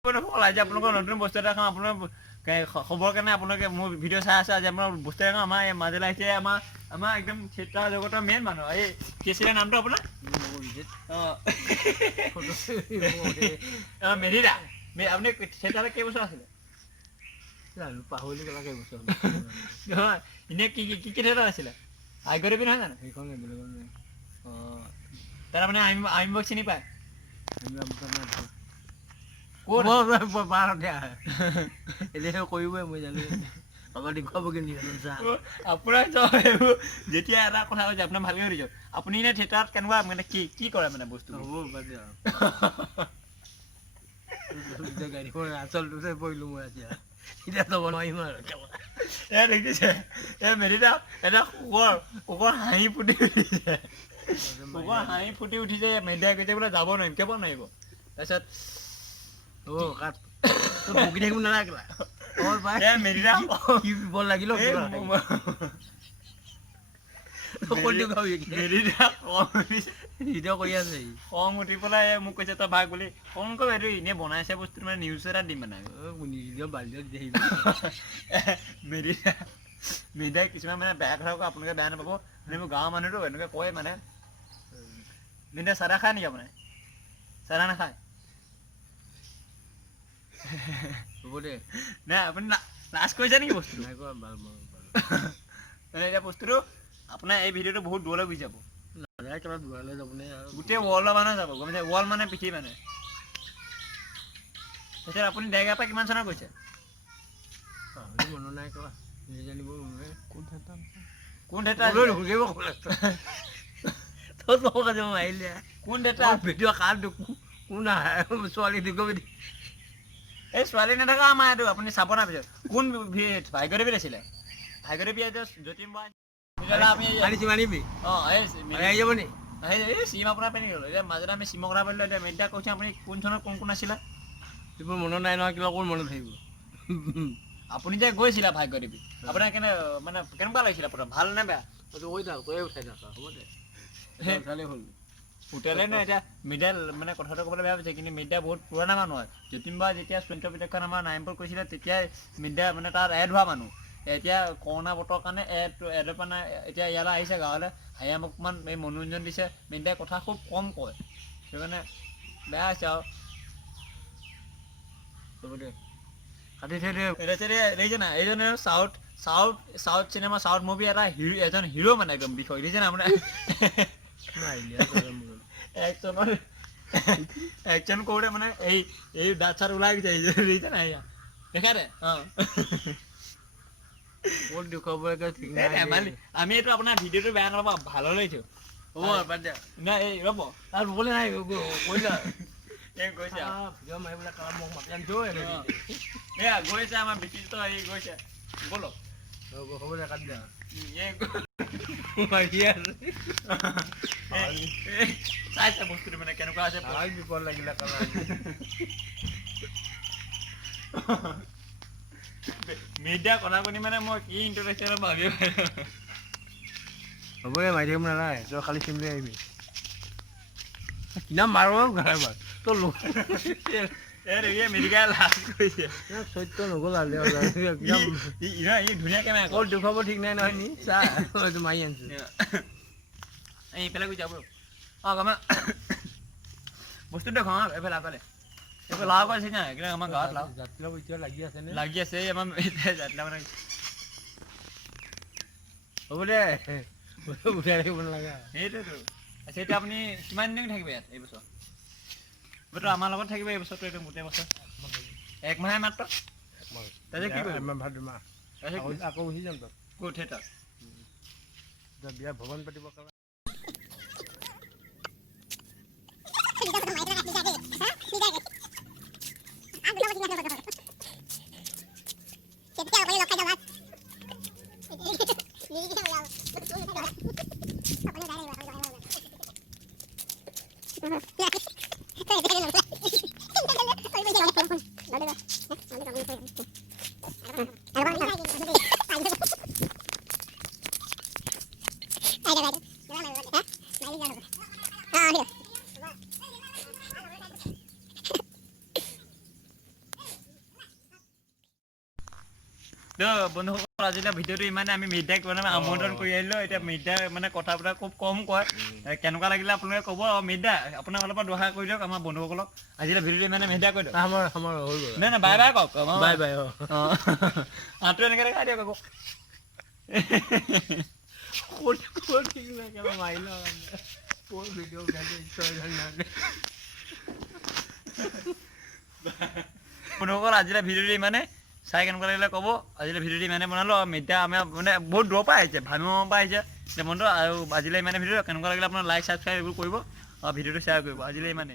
আপোনালোকৰ নতুন বস্তু এটা খাম আপোনাৰ খবৰ কাৰণে আপোনালোকে মোৰ ভিডিঅ' চাই আছে আজি আপোনাৰ বস্তু এটা আমাৰ এই মাজলৈ আহিছে আমাৰ একদম থিয়েটাৰ জগতৰ মেইন মানুহ এই কি আছিলে নামটো আপোনাৰ মেধিদা আপুনি থিয়েটাৰত কেইবছৰ আছিলে পাহৰিলি গলা কেইবছৰ নহয় এনেই কি কি কি থিয়েটাৰ আছিলে আগ্ৰদেৱী নহয় জানো সেইখন অঁ তাৰ মানে আইমবক চিনি পায় কৰিবই মই জানো আমাৰ দেখুৱাবগে আপোনাৰ যেতিয়া এটা কথা কৈছে আপোনাৰ ভালকে সুধিছো আপুনি এনে থিয়েটাৰত কেনেকুৱা মানে কি কি কৰে মানে বস্তু আচলটোতে পৰিলো মই এতিয়া এতিয়া যাব নোৱাৰিম আৰু দেখিছে মেধিদা এটা কুকুৰ হাঁহি ফুটি উঠিছে কুকুৰ হাঁহি ফুটি উঠিছে মেধিদাই কৈছে বোলে যাব নোৱাৰিম কেব নোৱাৰিব তাৰপিছত বকি থাকিব নালাগিলা মেধিদা কি বিপদ লাগিল কৰি আছে খং উঠি পেলাই মোক কৈছে তই ভাগ বুলি খং কৈ এইটো এনেই বনাইছে বস্তু মানে নিউজ এটা দিম মানে মেধিদাই কিছুমান মানে বেয়া কথা কয় আপোনালোকে বেয়া নাপাব মানে মোৰ গাঁৱৰ মানুহটো এনেকৈ কয় মানে মেধিদাই চাহ খায় নেকি আপোনাৰ চাহ নাখায় হ'ব দে নাই আপুনি লাজ কৰিছে নেকি বস্তু মানে এতিয়া বস্তুটো আপোনাৰ এই ভিডিঅ'টো বহুত দূৰলৈ গুচি যাব গোটেই ৱৰ্ল্ডৰ মানুহে যাব গম পাইছে ৱৰ্ল্ড মানে পৃথিৱী মানে তাৰপিছত আপুনি ডেৰগাঁৱৰ পৰা কিমান চনত গৈছে মনত নাই কোৱা জানিব কোন থিয়েটাৰ কোন থিয়েটাৰ ভিডিঅ' কাৰ কোন ছোৱালী এই ছোৱালী নাথাকা আমাৰ এইটো আপুনি চাব না পিছত কোন ভাগ্যদেৱীত আছিলে ভাগ্যদেৱী যতীন চিম আপোনাৰ পেনি গ'লো এতিয়া মাজতে আমি চিমৰ কথা পাতিলোঁ এতিয়া মেধিদাই কৈছে আপুনি কোন চনত কোন আছিলে এইবোৰ মনত নাই নহয় কিবা কোন মনত থাকিব আপুনি যে গৈছিলে ভাগ্যদেৱী আপোনাৰ মানে কেনেকুৱা লাগিছিলে আপোনাৰ ভাল নে বেয়া হোটেলে নে এতিয়া মেধিদাই মানে কথাটো ক'বলৈ বেয়া পাইছে কিন্তু মেধিদাই বহুত পুৰণা মানুহ হয় যতীন বৰা যেতিয়া চৰিত্ৰ বিদেশখন আমাৰ নাৰায়ণপুৰত কৰিছিলে তেতিয়াই মেধিদাই মানে তাত এড হোৱা মানুহ এতিয়া কৰোণা বতৰৰ কাৰণে এডৰ পৰা এতিয়া ইয়ালৈ আহিছে গাঁৱলৈ হাঁহি অকণমান এই মনোৰঞ্জন দিছে মেধিদাই কথা খুব কম কয় সেইকাৰণে বেয়া হৈছে আৰু দেখিছে না এইজনে চাউথ চিনেমা চাউথ মুভি এটা এজন হিৰো মানে একদম বিষয় দেখিছে না আপোনাৰ একচন কৰোঁতে মানে এই দাঁত চাত ওলাই গৈছে দেখিছে না এয়া দেখা দে আমি এইটো আপোনাৰ ভিডিঅ'টো বেয়া নাপাব ভাল লৈছো হ'ব নাই এই ৰ'ব তাৰ ৰুবলৈ নাই গৈছে মাৰিবলৈ কাম মোক মাতি আনিছো এয়া গৈছে আমাৰ বিচিত্ৰ হেৰি গৈছে ব'লক হ'ব দে কাটি দিয়া চাইছে বস্তুটো মানে কেনেকুৱা আছে বিপদ লাগিলে মেধিদাৰ কথা শুনি মানে মই কি ইণ্টাৰেষ্ট ভাবি হ'ব দে মাৰি থাকিব নালাগে তই খালি চিম লৈ আহিবি কিনা মাৰো তোৰ মেডিকেল লাজ কৰিছে চৈত্য নগ'ল ধুনীয়াকে নাই ক'ত দেখুৱাব ঠিক নাই নহয় নি চাহ মাৰি আনিছো এইফালে গৈ যাব অঁ আমাৰ বস্তুটো দেখুৱাওঁ এইফালে আগফালে এইফালে লাও কৰিছে নাই আমাৰ গাঁৱত লাও জাতিলাও এতিয়া লাগি আছে আমাৰ জাতিলাও মানে হ'ব দে উঠাই ৰাখিব নালাগে সেইটোতো আচ্ছা এতিয়া আপুনি কিমান দিন থাকিব ইয়াত এইবছৰ এইটো আমাৰ লগত থাকিব এইবছৰটো এইটো গোটেই বছৰ একমাহে মাত্ৰ তাৰপিছত কি কৰিব আকৌ উঠি যাম তাত ক'ত থিয়েটাৰ বিয়া ভৱন পাতিব তো বন্ধুসকল আজিলৈ ভিডিঅ'টো ইমানে আমি মিডডাক মানে আমন্ত্ৰণ কৰি আহিলোঁ এতিয়া মিডডা মানে কথা বতৰা খুব কম কয় কেনেকুৱা লাগিলে আপোনালোকে ক'ব আৰু মিডডা আপোনাৰ ফালৰ পৰা দুআষাৰ কৰি দিয়ক আমাৰ বন্ধুসকলক আজিলৈ ভিডিঅ'টো ইমানে মিডডা কৰি দিয়ক আমাৰ হৈ গ'ল নাই নাই বাই বাই কওক বাই বাই আঁতৰি এনেকৈ দেখাই দিয়ক আকৌ বন্ধুসকল আজিলৈ ভিডিঅ'টো ইমানে চাই কেনেকুৱা লাগিলে ক'ব আজিলৈ ভিডিঅ'টো ইমানে বনালোঁ আৰু মিডডা আমাৰ মানে বহুত দূৰৰ পৰা আহিছে ভামিমৰ পৰা আহিছে এতিয়া বন্ধু আৰু আজিলৈ ইমানে ভিডিঅ' কেনেকুৱা লাগিলে আপোনাৰ লাইক ছাবস্ক্ৰাইব এইবোৰ কৰিব আৰু ভিডিঅ'টো শ্বেয়াৰ কৰিব আজিলৈ ইমানে